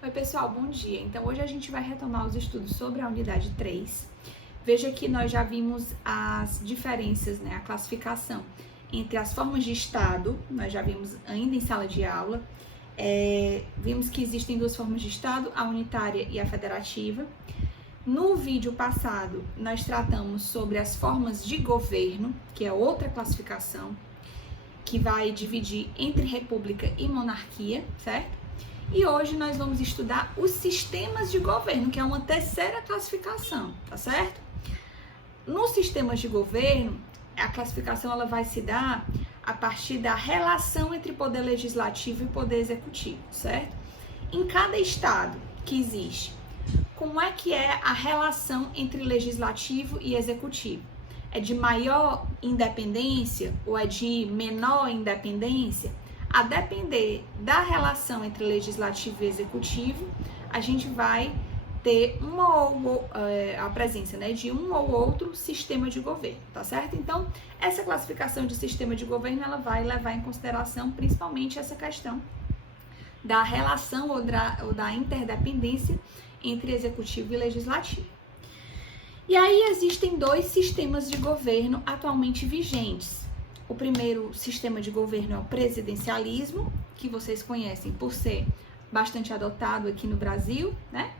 Oi pessoal, bom dia. Então hoje a gente vai retomar os estudos sobre a unidade 3. Veja que nós já vimos as diferenças, a classificação entre as formas de Estado, nós já vimos ainda em sala de aula. Vimos que existem duas formas de Estado, a unitária e a federativa. No vídeo passado, nós tratamos sobre as formas de governo, que é outra classificação, que vai dividir entre república e monarquia, certo? E hoje nós vamos estudar os sistemas de governo, que é uma terceira classificação, tá certo? Nos sistemas de governo, a classificação ela vai se dar a partir da relação entre poder legislativo e poder executivo, certo? Em cada estado que existe, como é que é a relação entre legislativo e executivo? É de maior independência ou é de menor independência? A depender da relação entre legislativo e executivo, a gente vai ter a presença de um ou outro sistema de governo, tá certo? Então, essa classificação de sistema de governo, ela vai levar em consideração principalmente essa questão da relação ou da interdependência entre executivo e legislativo. E aí existem dois sistemas de governo atualmente vigentes. O primeiro sistema de governo é o presidencialismo, que vocês conhecem por ser bastante adotado aqui no Brasil, né?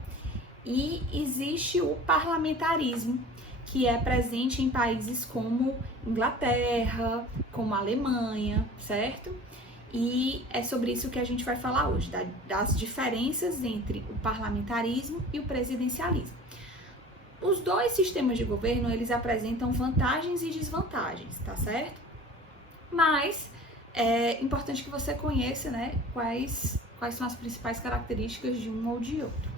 E existe o parlamentarismo, que é presente em países como Inglaterra, como Alemanha, certo? E é sobre isso que a gente vai falar hoje, das diferenças entre o parlamentarismo e o presidencialismo. Os dois sistemas de governo, eles apresentam vantagens e desvantagens, tá certo? Mas é importante que você conheça, quais são as principais características de um ou de outro.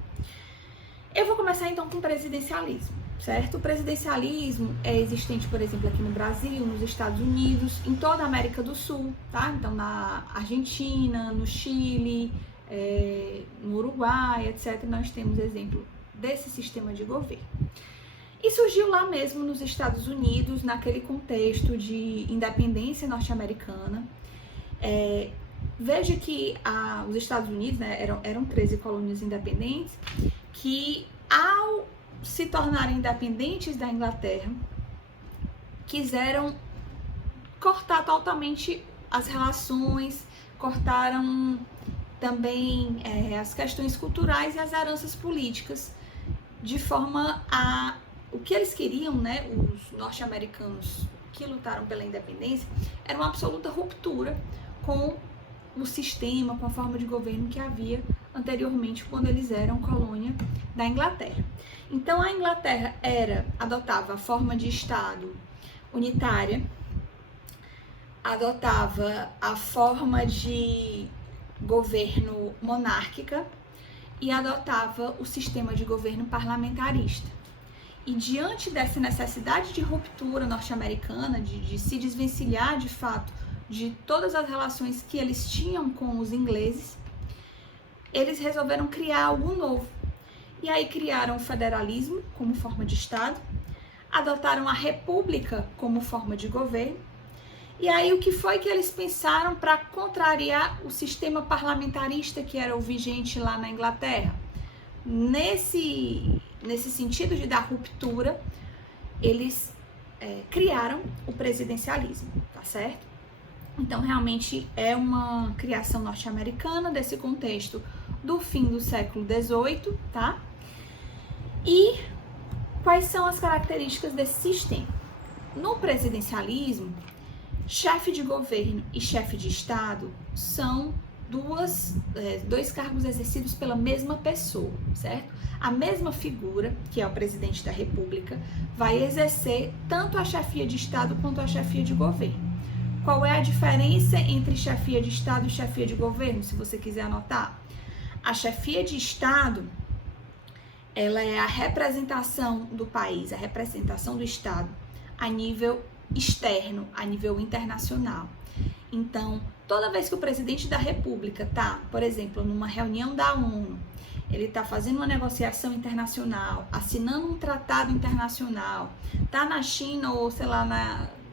Eu vou começar então com o presidencialismo, certo? O presidencialismo é existente, por exemplo, aqui no Brasil, nos Estados Unidos, em toda a América do Sul, tá? Então na Argentina, no Chile, no Uruguai, etc. Nós temos exemplo desse sistema de governo. E surgiu lá mesmo nos Estados Unidos, naquele contexto de independência norte-americana. Veja que os Estados Unidos eram 13 colônias independentes, que ao se tornarem independentes da Inglaterra, quiseram cortar totalmente as relações, cortaram também as questões culturais e as heranças políticas, de forma a... O que eles queriam, os norte-americanos que lutaram pela independência, era uma absoluta ruptura com o sistema, com a forma de governo que havia anteriormente, quando eles eram colônia da Inglaterra. Então, a Inglaterra adotava a forma de Estado unitária, adotava a forma de governo monárquica e adotava o sistema de governo parlamentarista. E diante dessa necessidade de ruptura norte-americana, de se desvencilhar de fato de todas as relações que eles tinham com os ingleses, eles resolveram criar algo novo. E aí criaram o federalismo como forma de Estado, adotaram a república como forma de governo. E aí o que foi que eles pensaram para contrariar o sistema parlamentarista que era o vigente lá na Inglaterra? Nesse sentido de dar ruptura, eles criaram o presidencialismo, tá certo? Então, realmente é uma criação norte-americana desse contexto do fim do século XVIII, tá? E quais são as características desse sistema? No presidencialismo, chefe de governo e chefe de Estado são dois cargos exercidos pela mesma pessoa, certo? A mesma figura, que é o presidente da República, vai exercer tanto a chefia de Estado quanto a chefia de governo. Qual é a diferença entre chefia de Estado e chefia de governo, se você quiser anotar? A chefia de Estado, ela é a representação do país, a representação do Estado a nível externo, a nível internacional. Então, toda vez que o presidente da República está, por exemplo, numa reunião da ONU, ele está fazendo uma negociação internacional, assinando um tratado internacional, está na China ou, sei lá,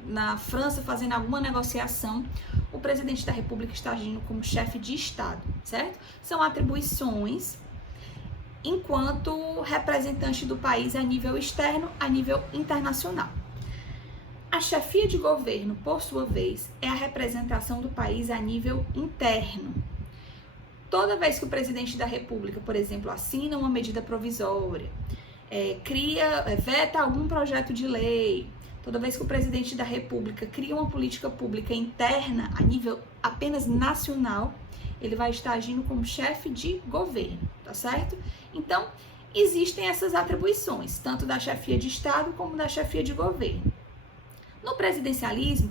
na França fazendo alguma negociação, o presidente da República está agindo como chefe de Estado, certo? São atribuições enquanto representante do país a nível externo, a nível internacional. A chefia de governo, por sua vez, é a representação do país a nível interno. Toda vez que o presidente da República, por exemplo, assina uma medida provisória, veta algum projeto de lei, toda vez que o presidente da República cria uma política pública interna a nível apenas nacional, ele vai estar agindo como chefe de governo, tá certo? Então, existem essas atribuições, tanto da chefia de Estado como da chefia de governo. No presidencialismo,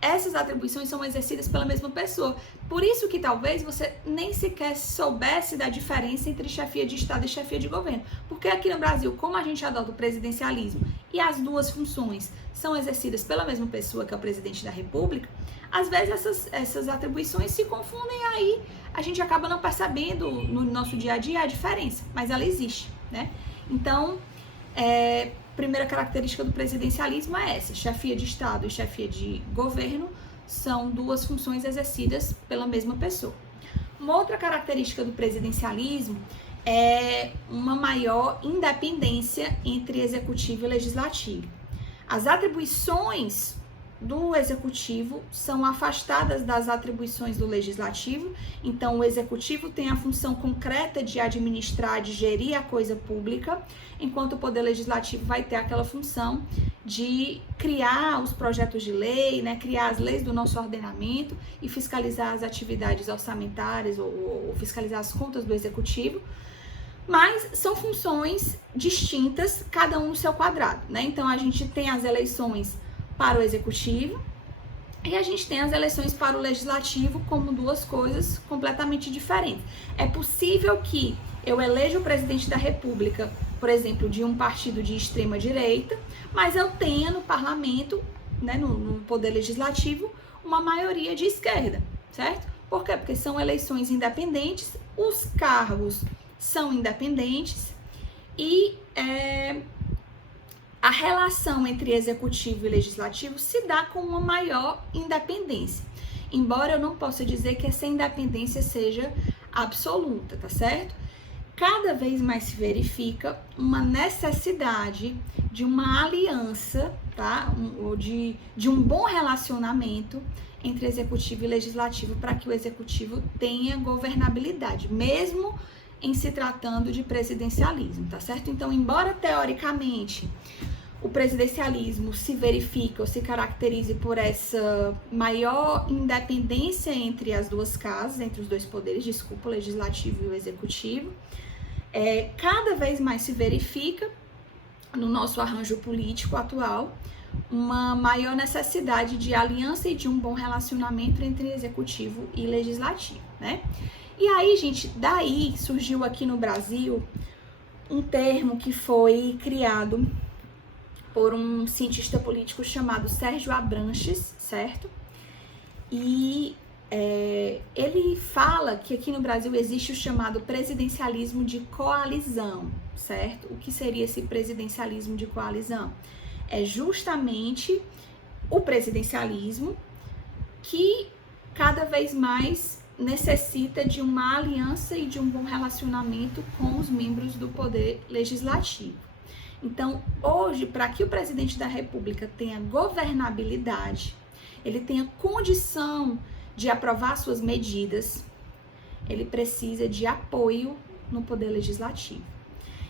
essas atribuições são exercidas pela mesma pessoa. Por isso que talvez você nem sequer soubesse da diferença entre chefia de Estado e chefia de governo. Porque aqui no Brasil, como a gente adota o presidencialismo e as duas funções são exercidas pela mesma pessoa, que é o presidente da República, às vezes essas atribuições se confundem, aí a gente acaba não percebendo no nosso dia a dia a diferença, mas ela existe, né? Então, primeira característica do presidencialismo é essa: chefia de Estado e chefia de governo são duas funções exercidas pela mesma pessoa. Uma outra característica do presidencialismo é uma maior independência entre executivo e legislativo. As atribuições do executivo são afastadas das atribuições do legislativo, então o executivo tem a função concreta de administrar, de gerir a coisa pública, enquanto o poder legislativo vai ter aquela função de criar os projetos de lei, né, criar as leis do nosso ordenamento e fiscalizar as atividades orçamentárias ou fiscalizar as contas do executivo. Mas são funções distintas, cada um no seu quadrado, né? Então a gente tem as eleições para o executivo e a gente tem as eleições para o legislativo como duas coisas completamente diferentes. É possível que eu eleja o presidente da República, por exemplo, de um partido de extrema direita, mas eu tenha no parlamento, né, no poder legislativo, uma maioria de esquerda, certo? Por quê? Porque são eleições independentes, os cargos são independentes e a relação entre executivo e legislativo se dá com uma maior independência. Embora eu não possa dizer que essa independência seja absoluta, tá certo? Cada vez mais se verifica uma necessidade de uma aliança, tá? Ou de um bom relacionamento entre executivo e legislativo para que o executivo tenha governabilidade, mesmo em se tratando de presidencialismo, tá certo? Então, embora teoricamente o presidencialismo se verifique ou se caracterize por essa maior independência entre as duas casas, entre os dois poderes, o legislativo e o executivo, cada vez mais se verifica no nosso arranjo político atual uma maior necessidade de aliança e de um bom relacionamento entre executivo e legislativo, né? E aí, gente, daí surgiu aqui no Brasil um termo que foi criado por um cientista político chamado Sérgio Abranches, certo? E ele fala que aqui no Brasil existe o chamado presidencialismo de coalizão, certo? O que seria esse presidencialismo de coalizão? É justamente o presidencialismo que cada vez mais necessita de uma aliança e de um bom relacionamento com os membros do poder legislativo. Então, hoje, para que o presidente da República tenha governabilidade, ele tenha condição de aprovar suas medidas, ele precisa de apoio no poder legislativo.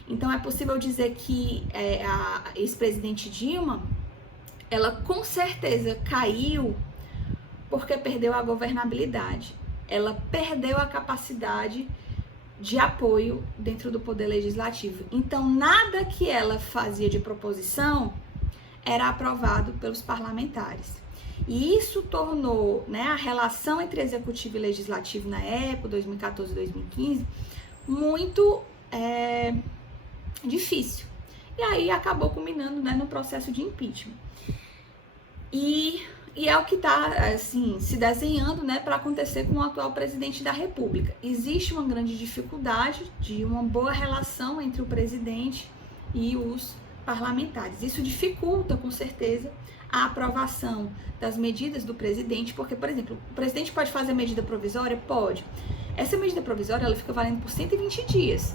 Então, é possível dizer que a ex-presidente Dilma, ela com certeza caiu porque perdeu a governabilidade. Ela perdeu a capacidade de apoio dentro do poder legislativo. Então, nada que ela fazia de proposição era aprovado pelos parlamentares. E isso tornou, né, a relação entre executivo e legislativo na época, 2014 e 2015, muito difícil. E aí acabou culminando, né, no processo de impeachment. E é o que está, assim, se desenhando, né, para acontecer com o atual presidente da República. Existe uma grande dificuldade de uma boa relação entre o presidente e os parlamentares. Isso dificulta, com certeza, a aprovação das medidas do presidente, porque, por exemplo, o presidente pode fazer medida provisória? Pode. Essa medida provisória, ela fica valendo por 120 dias.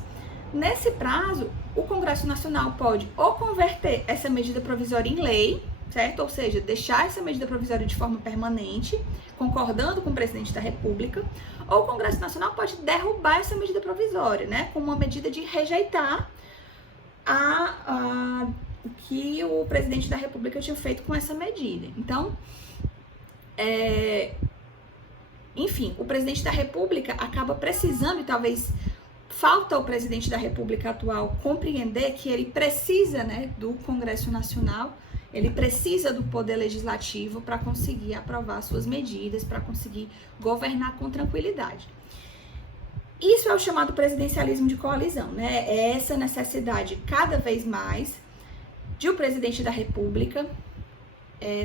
nesse prazo, o Congresso Nacional pode ou converter essa medida provisória em lei, certo? Ou seja, deixar essa medida provisória de forma permanente, concordando com o presidente da República, ou o Congresso Nacional pode derrubar essa medida provisória, né? Como uma medida de rejeitar o que o presidente da República tinha feito com essa medida. Então, enfim, o presidente da República acaba precisando, e talvez falta ao presidente da República atual compreender que ele precisa, né, do Congresso Nacional, ele precisa do poder legislativo para conseguir aprovar suas medidas, para conseguir governar com tranquilidade. Isso é o chamado presidencialismo de coalizão, né? É essa necessidade cada vez mais de o presidente da República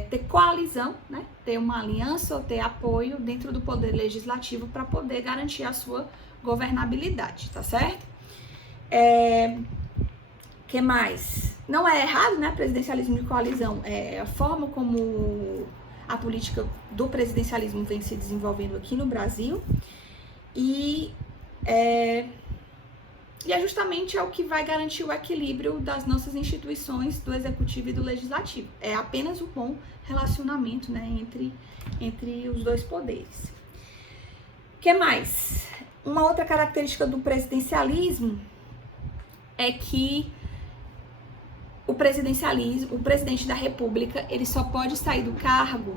ter coalizão, né? Ter uma aliança ou ter apoio dentro do poder legislativo para poder garantir a sua governabilidade, tá certo? Que mais? Não é errado, né? Presidencialismo de coalizão é a forma como a política do presidencialismo vem se desenvolvendo aqui no Brasil e é justamente o que vai garantir o equilíbrio das nossas instituições, do executivo e do legislativo. É apenas um bom relacionamento, né, entre os dois poderes. Que mais? Uma outra característica do presidencialismo é que o presidente da República, ele só pode sair do cargo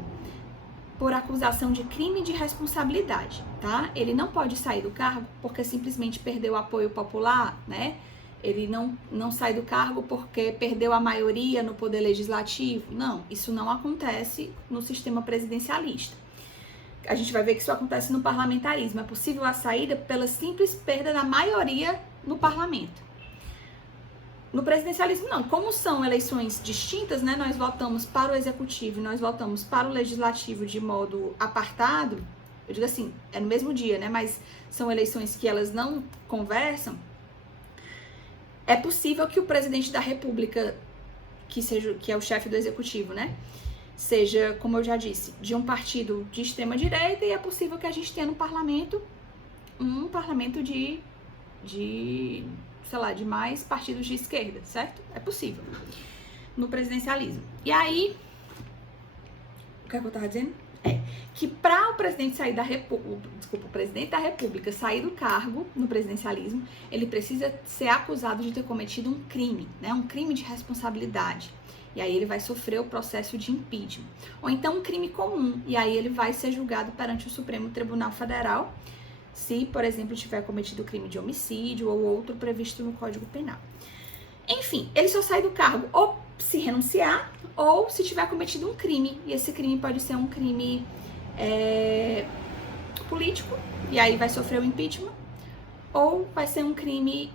por acusação de crime de responsabilidade, tá? Ele não pode sair do cargo porque simplesmente perdeu o apoio popular, né? Ele não sai do cargo porque perdeu a maioria no poder legislativo. Não, isso não acontece no sistema presidencialista. A gente vai ver que isso acontece no parlamentarismo. É possível a saída pela simples perda da maioria no parlamento. No presidencialismo, não. Como são eleições distintas, né? Nós votamos para o executivo e nós votamos para o legislativo de modo apartado. Eu digo assim, é no mesmo dia, né? Mas são eleições que elas não conversam. É possível que o presidente da República, que é o chefe do executivo, né? Seja, como eu já disse, de um partido de extrema direita, e é possível que a gente tenha no parlamento um parlamento de mais partidos de esquerda, certo? É possível no presidencialismo. E aí, o que é que eu tava dizendo? Que para o presidente sair da República, o presidente da República sair do cargo no presidencialismo, ele precisa ser acusado de ter cometido um crime, né? Um crime de responsabilidade. E aí ele vai sofrer o processo de impeachment. Ou então um crime comum, e aí ele vai ser julgado perante o Supremo Tribunal Federal, se, por exemplo, tiver cometido crime de homicídio ou outro previsto no Código Penal. Enfim, ele só sai do cargo ou se renunciar ou se tiver cometido um crime. E esse crime pode ser um crime político, e aí vai sofrer o impeachment, ou vai ser um crime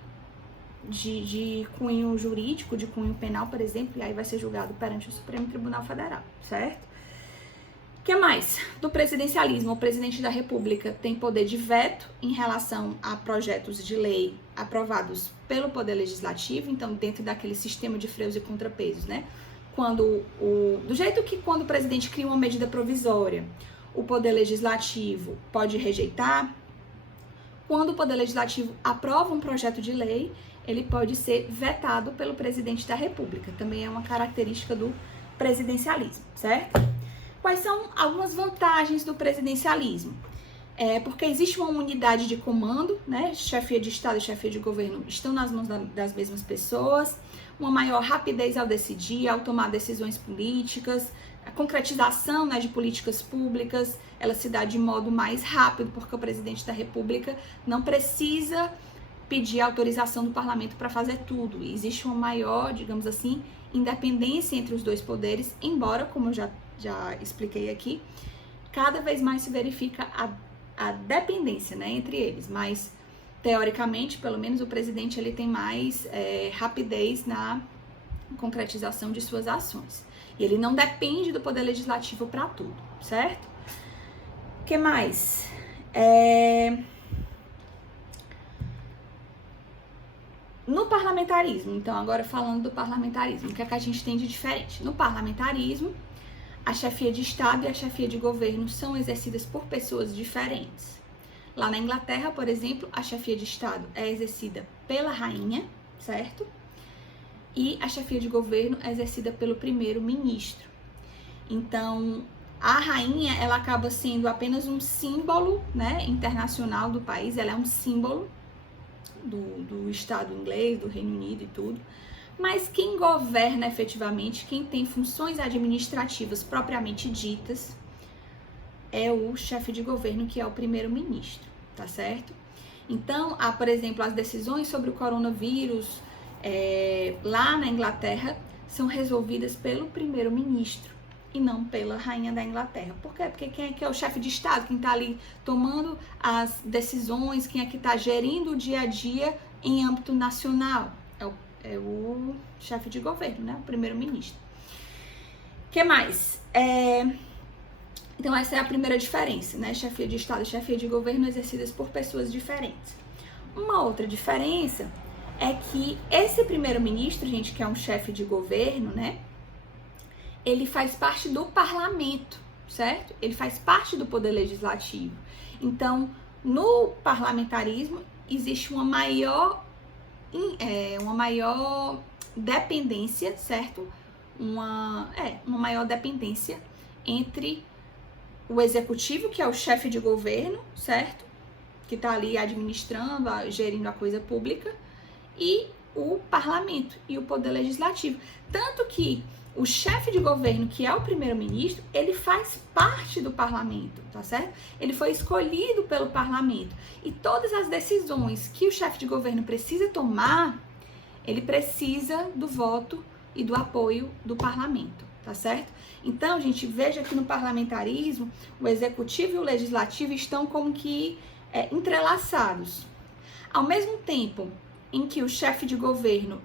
de cunho jurídico, de cunho penal, por exemplo, e aí vai ser julgado perante o Supremo Tribunal Federal, certo? O que mais? Do presidencialismo, o presidente da República tem poder de veto em relação a projetos de lei aprovados pelo Poder Legislativo, então dentro daquele sistema de freios e contrapesos, né? Do jeito que quando o presidente cria uma medida provisória, o Poder Legislativo pode rejeitar, quando o Poder Legislativo aprova um projeto de lei, ele pode ser vetado pelo presidente da República. Também é uma característica do presidencialismo, certo? Quais são algumas vantagens do presidencialismo? Porque existe uma unidade de comando, né? Chefia de Estado e chefia de governo estão nas mãos das mesmas pessoas, uma maior rapidez ao decidir, ao tomar decisões políticas, a concretização, né, de políticas públicas, ela se dá de modo mais rápido, porque o presidente da República não precisa pedir autorização do parlamento para fazer tudo. E existe uma maior, digamos assim, independência entre os dois poderes, embora, como eu já expliquei aqui, cada vez mais se verifica a dependência, né, entre eles, mas teoricamente, pelo menos o presidente ele tem mais rapidez na concretização de suas ações. E ele não depende do poder legislativo para tudo, certo? O que mais? No parlamentarismo, então agora falando do parlamentarismo, o que é que a gente tem de diferente? No parlamentarismo, a chefia de Estado e a chefia de governo são exercidas por pessoas diferentes. Lá na Inglaterra, por exemplo, a chefia de Estado é exercida pela rainha, certo? E a chefia de governo é exercida pelo primeiro-ministro. Então, a rainha, ela acaba sendo apenas um símbolo, né, internacional do país, ela é um símbolo do Estado inglês, do Reino Unido e tudo. Mas quem governa efetivamente, quem tem funções administrativas propriamente ditas, é o chefe de governo, que é o primeiro-ministro, tá certo? Então, por exemplo, as decisões sobre o coronavírus lá na Inglaterra são resolvidas pelo primeiro-ministro e não pela rainha da Inglaterra. Por quê? Porque quem é que é o chefe de Estado, quem tá ali tomando as decisões, quem é que tá gerindo o dia a dia em âmbito nacional? É o chefe de governo, né? O primeiro-ministro. O que mais? Então, essa é a primeira diferença, né? Chefia de Estado e chefia de governo exercidas por pessoas diferentes. Uma outra diferença é que esse primeiro-ministro, gente, que é um chefe de governo, né? Ele faz parte do parlamento, certo? Ele faz parte do poder legislativo. Então, no parlamentarismo, existe uma maior dependência, certo? Uma maior dependência entre o executivo, que é o chefe de governo, certo? Que tá ali administrando, gerindo a coisa pública, e o parlamento e o poder legislativo. Tanto que o chefe de governo, que é o primeiro-ministro, ele faz parte do parlamento, tá certo? Ele foi escolhido pelo parlamento. E todas as decisões que o chefe de governo precisa tomar, ele precisa do voto e do apoio do parlamento, tá certo? Então, gente, veja que no parlamentarismo, o executivo e o legislativo estão como que entrelaçados. Ao mesmo tempo em que o chefe de governo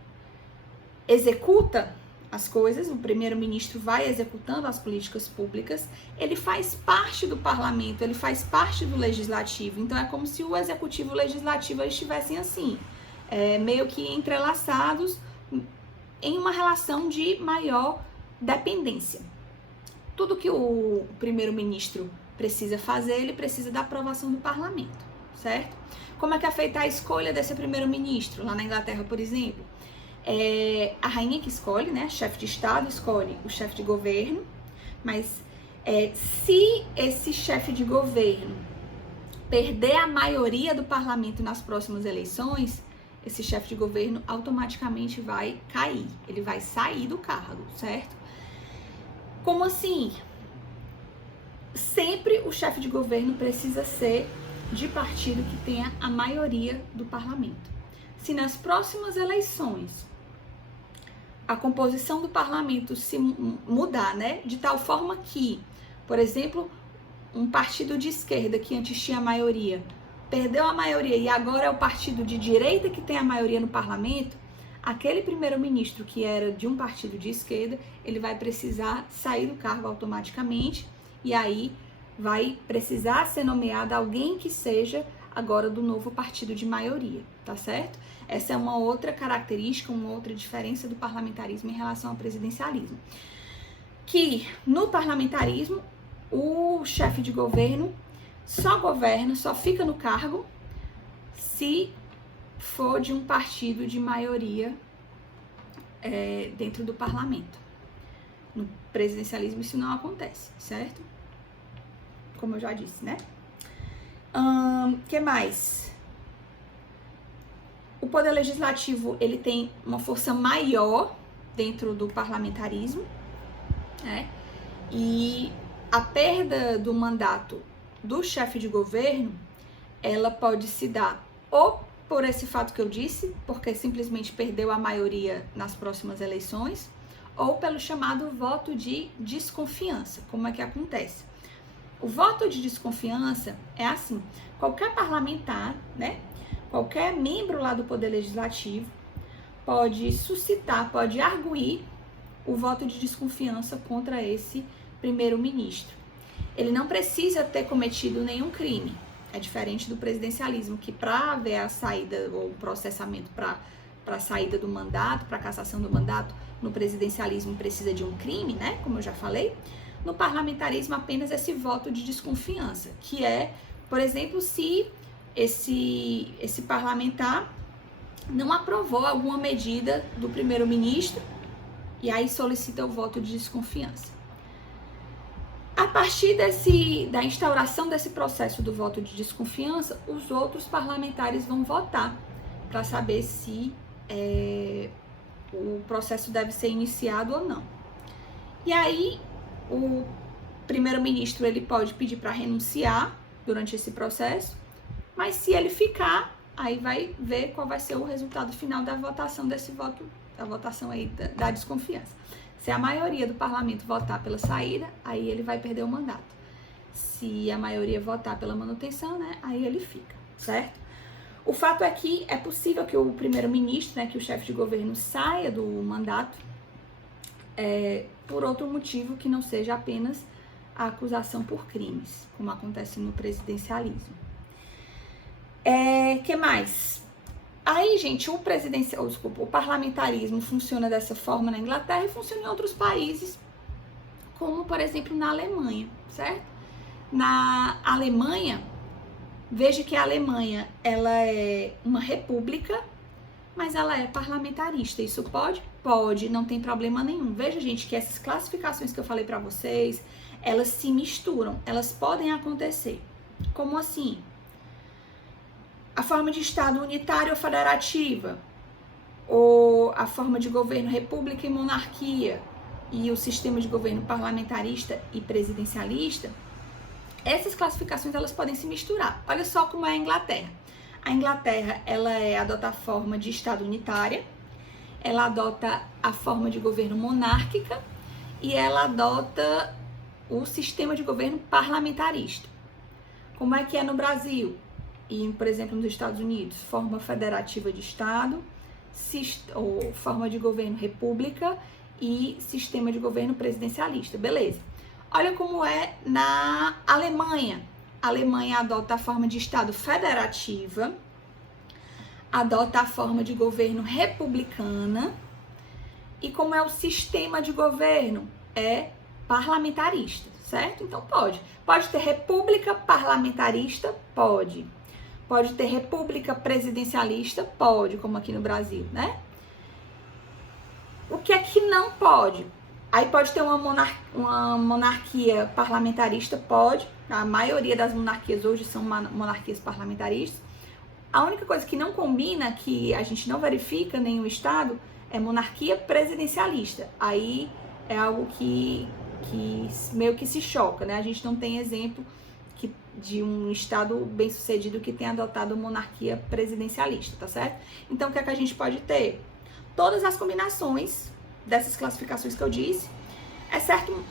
executa as coisas, o primeiro-ministro vai executando as políticas públicas, ele faz parte do parlamento, ele faz parte do legislativo. Então, é como se o executivo e o legislativo estivessem assim, meio que entrelaçados em uma relação de maior dependência. Tudo que o primeiro-ministro precisa fazer, ele precisa da aprovação do parlamento, certo? Como é que é feita a escolha desse primeiro-ministro? Lá na Inglaterra, por exemplo, a rainha que escolhe, né? A chefe de Estado escolhe o chefe de governo, mas se esse chefe de governo perder a maioria do parlamento nas próximas eleições, esse chefe de governo automaticamente vai cair, ele vai sair do cargo, certo? Como assim? Sempre o chefe de governo precisa ser de partido que tenha a maioria do parlamento. Se nas próximas eleições a composição do parlamento se mudar, né, de tal forma que, por exemplo, um partido de esquerda que antes tinha a maioria, perdeu a maioria e agora é o partido de direita que tem a maioria no parlamento, aquele primeiro-ministro que era de um partido de esquerda, ele vai precisar sair do cargo automaticamente e aí vai precisar ser nomeado alguém que seja agora do novo partido de maioria, tá certo? Essa é uma outra característica, uma outra diferença do parlamentarismo em relação ao presidencialismo. Que no parlamentarismo, o chefe de governo só governa, só fica no cargo se for de um partido de maioria dentro do parlamento. No presidencialismo isso não acontece, certo? Como eu já disse, né? Que mais? O poder legislativo, ele tem uma força maior dentro do parlamentarismo, né? E a perda do mandato do chefe de governo, ela pode se dar ou por esse fato que eu disse, porque simplesmente perdeu a maioria nas próximas eleições, ou pelo chamado voto de desconfiança. Como é que acontece? O voto de desconfiança é assim: qualquer parlamentar, né, qualquer membro lá do Poder Legislativo pode suscitar, pode arguir o voto de desconfiança contra esse primeiro-ministro. Ele não precisa ter cometido nenhum crime. É diferente do presidencialismo, que para haver a saída ou o processamento para a saída do mandato, para a cassação do mandato, no presidencialismo precisa de um crime, né? Como eu já falei. No parlamentarismo, apenas esse voto de desconfiança, que é, por exemplo, se esse parlamentar não aprovou alguma medida do primeiro-ministro e aí solicita o voto de desconfiança. A partir da instauração desse processo do voto de desconfiança, os outros parlamentares vão votar para saber se o processo deve ser iniciado ou não. E aí, o primeiro-ministro ele pode pedir para renunciar durante esse processo, mas se ele ficar, aí vai ver qual vai ser o resultado final da votação desse voto, da votação aí da desconfiança. Se a maioria do parlamento votar pela saída, aí ele vai perder o mandato. Se a maioria votar pela manutenção, né, aí ele fica, certo? O fato é que é possível que o primeiro-ministro, né, que o chefe de governo saia do mandato por outro motivo que não seja apenas a acusação por crimes, como acontece no presidencialismo. Que mais? Aí, gente, o parlamentarismo funciona dessa forma na Inglaterra e funciona em outros países, como, por exemplo, na Alemanha, certo? Na Alemanha, veja que a Alemanha, ela é uma república, mas ela é parlamentarista. Isso pode? Pode, não tem problema nenhum. Veja, gente, que essas classificações que eu falei pra vocês, elas se misturam, elas podem acontecer. Como assim? A forma de Estado unitária ou federativa, ou a forma de governo república e monarquia, e o sistema de governo parlamentarista e presidencialista, essas classificações elas podem se misturar. Olha só como é a Inglaterra. A Inglaterra, ela adota a forma de Estado unitária, ela adota a forma de governo monárquica e ela adota o sistema de governo parlamentarista. Como é que é no Brasil? E, por exemplo, nos Estados Unidos, forma federativa de Estado, ou forma de governo república e sistema de governo presidencialista, beleza. Olha como é na Alemanha. A Alemanha adota a forma de Estado federativa, adota a forma de governo republicana e como é o sistema de governo? É parlamentarista, certo? Então pode. Pode ter república parlamentarista? Pode. Pode ter república presidencialista? Pode, como aqui no Brasil, né? O que é que não pode? Aí pode ter uma monarquia parlamentarista? Pode. A maioria das monarquias hoje são monarquias parlamentaristas. A única coisa que não combina, que a gente não verifica em nenhum estado, é monarquia presidencialista. Aí é algo que meio que se choca, né? A gente não tem exemplo de um estado bem-sucedido que tenha adotado monarquia presidencialista, tá certo? Então, o que é que a gente pode ter? Todas as combinações dessas classificações que eu disse,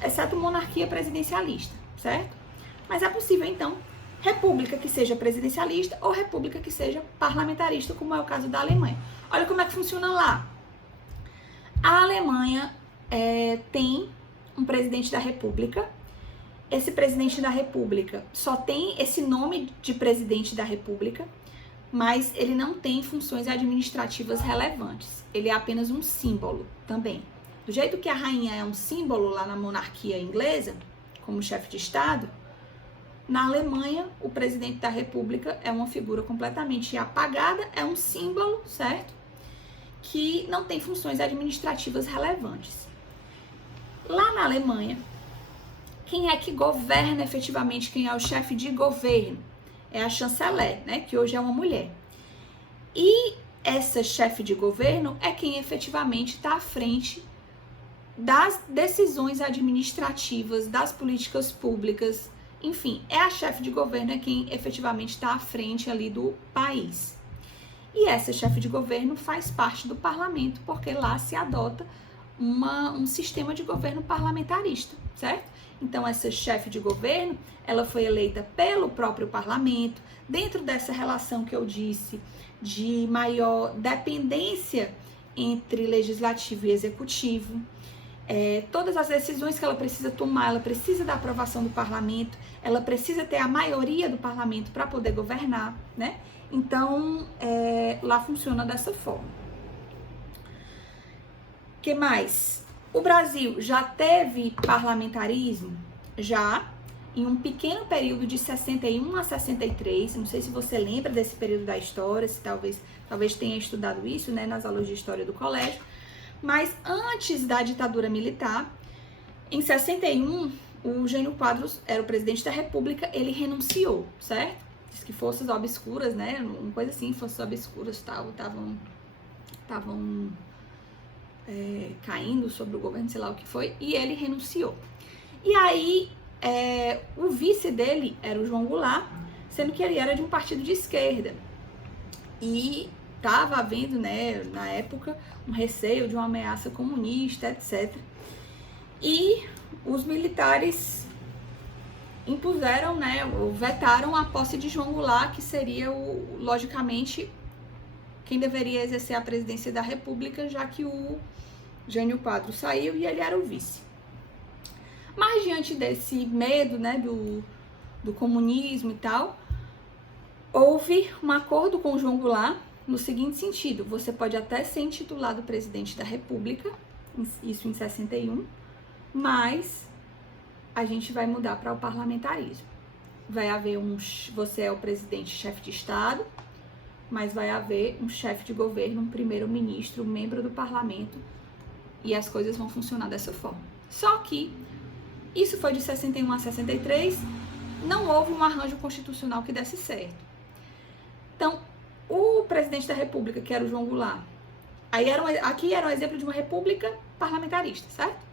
exceto monarquia presidencialista, certo? Mas é possível, então, república que seja presidencialista ou república que seja parlamentarista, como é o caso da Alemanha. Olha como é que funciona lá. A Alemanha tem um presidente da república. Esse presidente da república só tem esse nome de presidente da república, mas ele não tem funções administrativas relevantes. Ele é apenas um símbolo também. Do jeito que a rainha é um símbolo lá na monarquia inglesa, como chefe de Estado, na Alemanha, o presidente da república é uma figura completamente apagada, é um símbolo, certo? Que não tem funções administrativas relevantes. Lá na Alemanha, quem é que governa efetivamente, quem é o chefe de governo? É a chanceler, né? Que hoje é uma mulher. E essa chefe de governo é quem efetivamente está à frente das decisões administrativas, das políticas públicas, enfim, é a chefe de governo, é quem efetivamente está à frente ali do país. E essa chefe de governo faz parte do parlamento, porque lá se adota um sistema de governo parlamentarista, certo? Então, essa chefe de governo, ela foi eleita pelo próprio parlamento, dentro dessa relação que eu disse, de maior dependência entre legislativo e executivo. Todas as decisões que ela precisa tomar, ela precisa da aprovação do parlamento, ela precisa ter a maioria do parlamento para poder governar, né? Então, lá funciona dessa forma. O que mais? O Brasil já teve parlamentarismo? Já. em um pequeno período de 61 a 63, não sei se você lembra desse período da história, se talvez tenha estudado isso, né, nas aulas de história do colégio, mas antes da ditadura militar, em 61, o Jânio Quadros era o presidente da República, ele renunciou, certo? Diz que forças obscuras, né, uma coisa assim, forças obscuras estavam caindo sobre o governo, sei lá o que foi, e ele renunciou. E aí, o vice dele era o João Goulart, sendo que ele era de um partido de esquerda. E estava havendo, né, na época, um receio de uma ameaça comunista, etc. E os militares impuseram, né, ou vetaram a posse de João Goulart, que seria, logicamente, quem deveria exercer a presidência da República, já que o Jânio Quadros saiu e ele era o vice. Mas diante desse medo, né, do comunismo e tal, houve um acordo com o João Goulart no seguinte sentido: você pode até ser intitulado presidente da República, isso em 61, mas a gente vai mudar para o parlamentarismo. Vai haver você é o presidente, chefe de Estado, mas vai haver um chefe de governo, um primeiro-ministro, um membro do parlamento, e as coisas vão funcionar dessa forma. Só que isso foi de 61 a 63, não houve um arranjo constitucional que desse certo. Então, o presidente da República, que era o João Goulart, aqui era um exemplo de uma república parlamentarista, certo?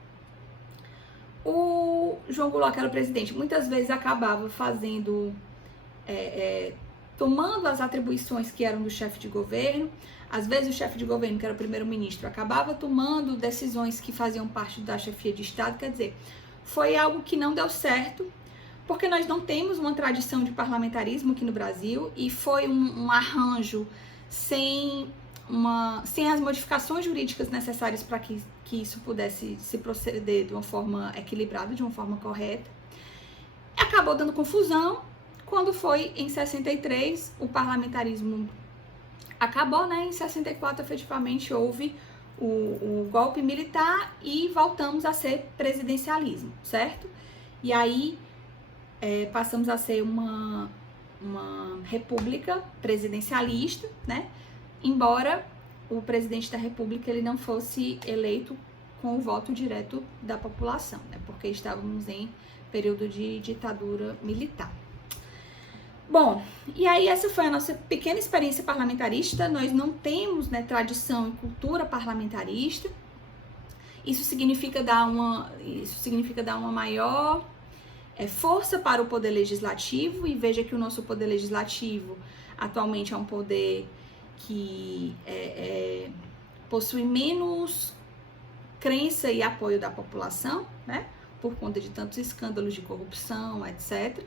O João Goulart, que era o presidente, muitas vezes acabava tomando as atribuições que eram do chefe de governo. Às vezes o chefe de governo, que era o primeiro-ministro, acabava tomando decisões que faziam parte da chefia de Estado. Quer dizer, foi algo que não deu certo, porque nós não temos uma tradição de parlamentarismo aqui no Brasil, e foi um arranjo sem as modificações jurídicas necessárias para que isso pudesse se proceder de uma forma equilibrada, de uma forma correta. Acabou dando confusão. Quando foi em 63, o parlamentarismo acabou, né? Em 64, efetivamente, houve o golpe militar e voltamos a ser presidencialismo, certo? E aí passamos a ser uma república presidencialista, né? Embora o presidente da República ele não fosse eleito com o voto direto da população, né? Porque estávamos em período de ditadura militar. Bom, e aí essa foi a nossa pequena experiência parlamentarista. Nós não temos, né, tradição e cultura parlamentarista. Isso significa dar uma maior força para o poder legislativo, e veja que o nosso poder legislativo atualmente é um poder que possui menos crença e apoio da população, né, por conta de tantos escândalos de corrupção, etc.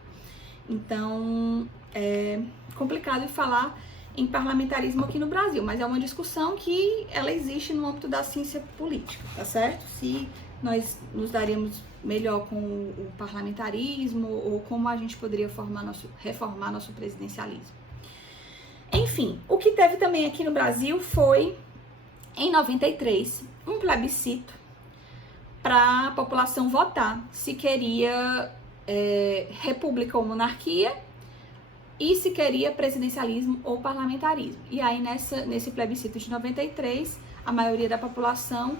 Então, é complicado de falar em parlamentarismo aqui no Brasil, mas é uma discussão que ela existe no âmbito da ciência política, tá certo? Se nós nos daríamos melhor com o parlamentarismo, ou como a gente poderia reformar nosso presidencialismo. Enfim, o que teve também aqui no Brasil foi, em 93, um plebiscito para a população votar se queria república ou monarquia, e se queria presidencialismo ou parlamentarismo. E aí, nesse plebiscito de 93, a maioria da população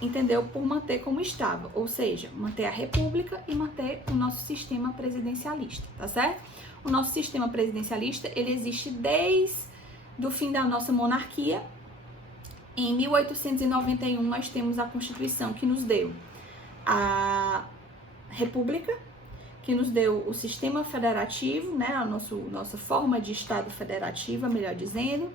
entendeu por manter como estava, ou seja, manter a república e manter o nosso sistema presidencialista, tá certo? O nosso sistema presidencialista, ele existe desde o fim da nossa monarquia. Em 1891, nós temos a Constituição, que nos deu a república, que nos deu o sistema federativo, né, nossa forma de Estado federativa, melhor dizendo,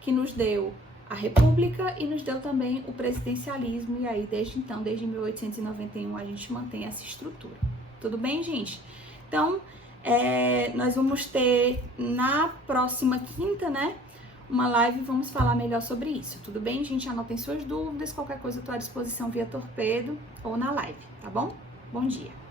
que nos deu a república e nos deu também o presidencialismo. E aí, desde 1891, a gente mantém essa estrutura. Tudo bem, gente? Então, nós vamos ter na próxima quinta, né, uma live, vamos falar melhor sobre isso. Tudo bem, gente? Anotem suas dúvidas, qualquer coisa eu estou à disposição via torpedo ou na live, tá bom? Bom dia!